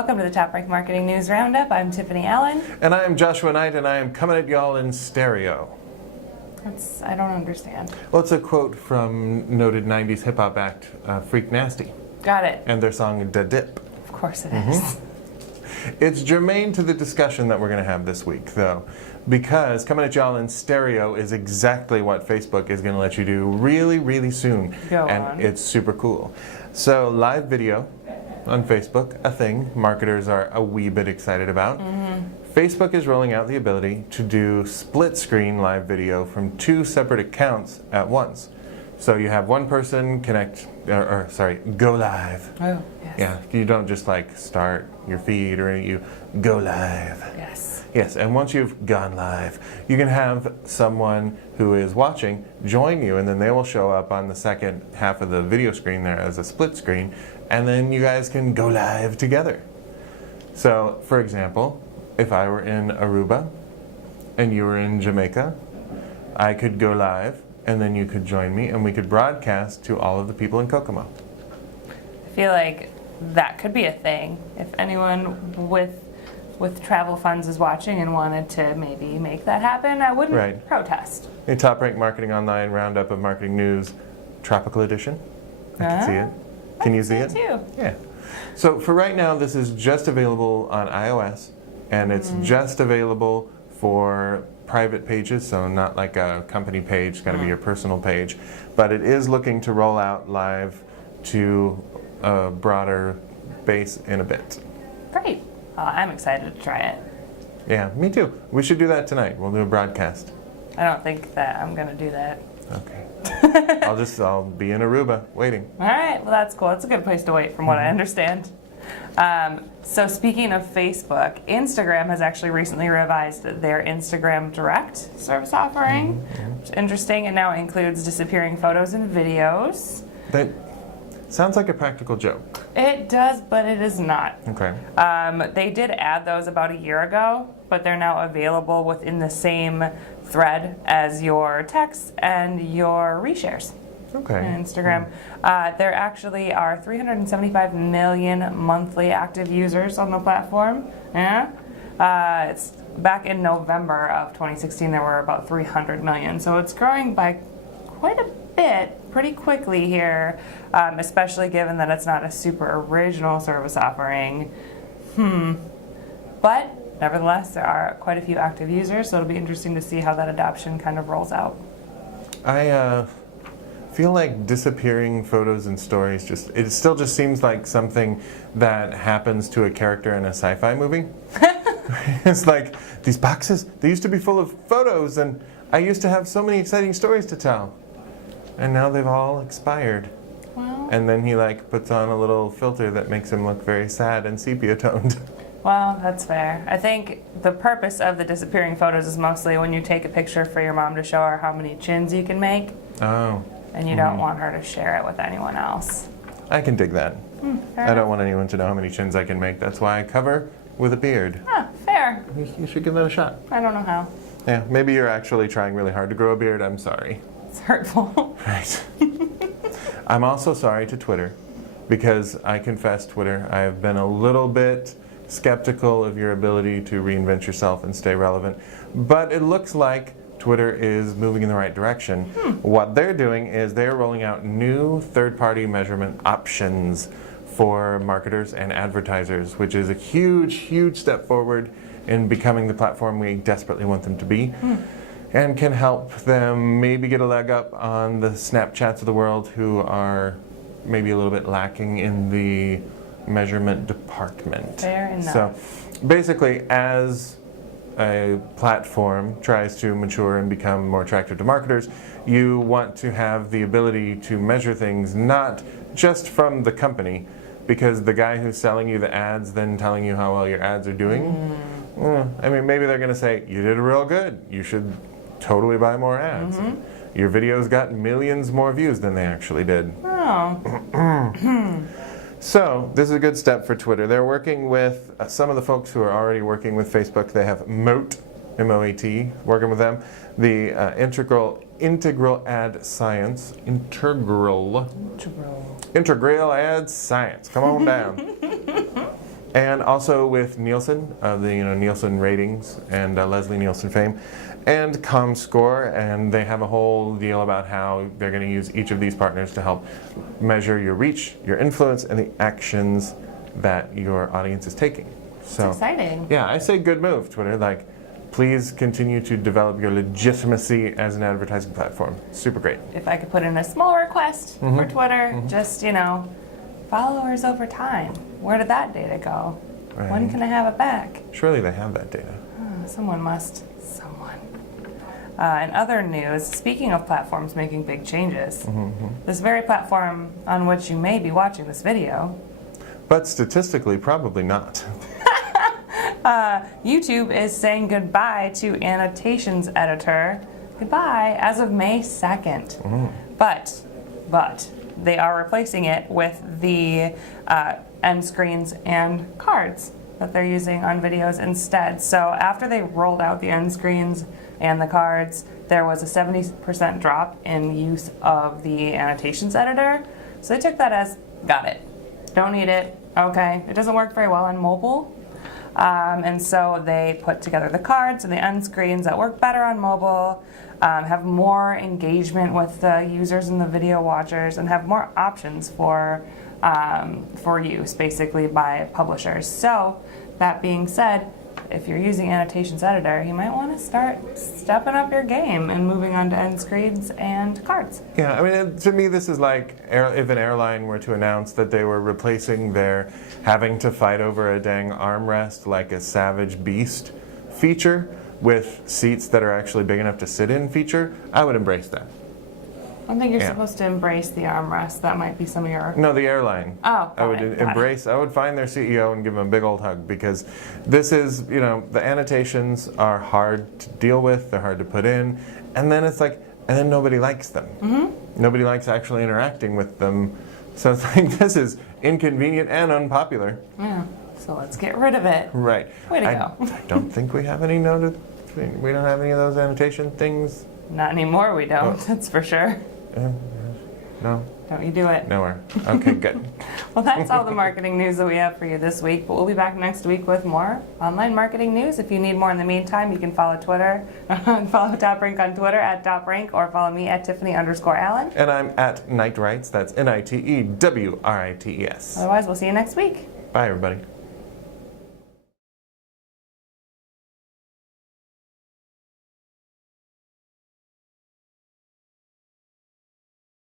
Welcome to the TopRank Marketing News Roundup. I'm Tiffani Allen. And I am Joshua Knight, and I am coming at y'all in stereo. I don't understand. Well, it's a quote from noted 90s hip-hop act Freak Nasty. Got it. And their song Da Dip. Of course it is. It's germane to the discussion that we're going to have this week, though, because coming at y'all in stereo is exactly what Facebook is going to let you do really, really soon. Go and on. It's super cool. So, live video on Facebook, a thing marketers are a wee bit excited about. Facebook is rolling out the ability to do split screen live video from two separate accounts at once. So you have one person go live. Oh, yes. Yeah, you don't just like start your feed or you go live. Yes. Yes, and once you've gone live, you can have someone who is watching join you, and then they will show up on the second half of the video screen there as a split screen, and then you guys can go live together. So, for example, if I were in Aruba and you were in Jamaica, I could go live, and then you could join me, and we could broadcast to all of the people in Kokomo. I feel like that could be a thing. If anyone with travel funds is watching and wanted to maybe make that happen, I wouldn't protest. A TopRank Marketing Online Roundup of Marketing News Tropical Edition. I can see it. Can you see it? Too. Yeah. So for right now, this is just available on iOS, and it's just available for private pages, so not like a company page, it's got to be your personal page. But it is looking to roll out live to a broader base in a bit. Great. I'm excited to try it. Yeah, me too. We should do that tonight. We'll do a broadcast. I don't think that I'm going to do that. Okay. I'll be in Aruba waiting. All right. Well, that's cool. It's a good place to wait from what I understand. So speaking of Facebook, Instagram has actually recently revised their Instagram Direct service offering, which is interesting. It now includes disappearing photos and videos. That sounds like a practical joke. It does, but it is not. Okay. They did add those about a year ago, but they're now available within the same thread as your texts and your reshares. Okay. On Instagram. There actually are 375 million monthly active users on the platform. Yeah. It's back in November of 2016, there were about 300 million. So it's growing by quite a bit, pretty quickly here, especially given that it's not a super original service offering. But nevertheless, there are quite a few active users, so it'll be interesting to see how that adoption kind of rolls out. I feel like disappearing photos and stories it still just seems like something that happens to a character in a sci-fi movie. It's like, these boxes, they used to be full of photos, and I used to have so many exciting stories to tell. And now they've all expired. Well, And then he puts on a little filter that makes him look very sad and sepia-toned. well, that's fair. I think the purpose of the disappearing photos is mostly when you take a picture for your mom to show her how many chins you can make. Oh. And you don't want her to share it with anyone else. I can dig that. I don't want anyone to know how many chins I can make. That's why I cover with a beard. Fair. You should give that a shot. I don't know how. Yeah, maybe you're actually trying really hard to grow a beard. I'm sorry. It's hurtful. Right. I'm also sorry to Twitter, because I confess, Twitter, I have been a little bit skeptical of your ability to reinvent yourself and stay relevant. But it looks like Twitter is moving in the right direction. What they're doing is they're rolling out new third-party measurement options for marketers and advertisers, which is a huge, huge step forward in becoming the platform we desperately want them to be, and can help them maybe get a leg up on the Snapchats of the world who are maybe a little bit lacking in the measurement department. Fair enough. So basically, as a platform tries to mature and become more attractive to marketers, you want to have the ability to measure things not just from the company, because the guy who's selling you the ads then telling you how well your ads are doing, I mean, maybe they're going to say, you did real good, you should totally buy more ads. Your videos got millions more views than they actually did. Oh. So, this is a good step for Twitter. They're working with some of the folks who are already working with Facebook. They have Moat, M-O-A-T, working with them. The Integral Ad Science. Integral Ad Science. Come on down. And also with Nielsen, the Nielsen ratings and Leslie Nielsen fame, and ComScore, and they have a whole deal about how they're going to use each of these partners to help measure your reach, your influence, and the actions that your audience is taking. So, It's exciting. Yeah, I say good move, Twitter. Like, please continue to develop your legitimacy as an advertising platform. Super great. If I could put in a small request for Twitter, just, followers over time. Where did that data go? Right. When can I have it back? Surely they have that data. Someone must. Someone. In other news, speaking of platforms making big changes, this very platform on which you may be watching this video, But statistically, probably not. YouTube is saying goodbye to annotations editor. Goodbye as of May 2nd. But they are replacing it with the end screens and cards that they're using on videos instead. So after they rolled out the end screens and the cards, there was a 70% drop in use of the annotations editor. So they took that as, got it. Don't need it. Okay. It doesn't work very well on mobile. And so they put together the cards and the end screens that work better on mobile, have more engagement with the users and the video watchers, and have more options for use basically by publishers. So that being said, if you're using annotations editor, you might want to start stepping up your game and moving on to end screens and cards. Yeah, I mean, to me, this is like if an airline were to announce that they were replacing their having to fight over a dang armrest like a savage beast feature with seats that are actually big enough to sit in feature. I would embrace that. I think you're Yeah. supposed to embrace the armrest. That might be some of your... No, the airline. Oh, I would got it. embrace. I would find their CEO and give him a big old hug, because this is, the annotations are hard to deal with. They're hard to put in, and then it's like, and then nobody likes them. Nobody likes actually interacting with them. So it's like, this is inconvenient and unpopular. Yeah, so let's get rid of it. Right. Way to I go. don't think we have any we don't have any of those annotation things. Not anymore, we don't. Oh. That's for sure. No. Don't you do it. Nowhere. Okay, good. Well, that's all the marketing news that we have for you this week, but we'll be back next week with more online marketing news. If you need more in the meantime, you can follow Twitter, follow TopRank on Twitter at TopRank, or follow me at Tiffani_Allen. And I'm at Nite Writes. That's NITEWRITES. Otherwise, we'll see you next week. Bye, everybody.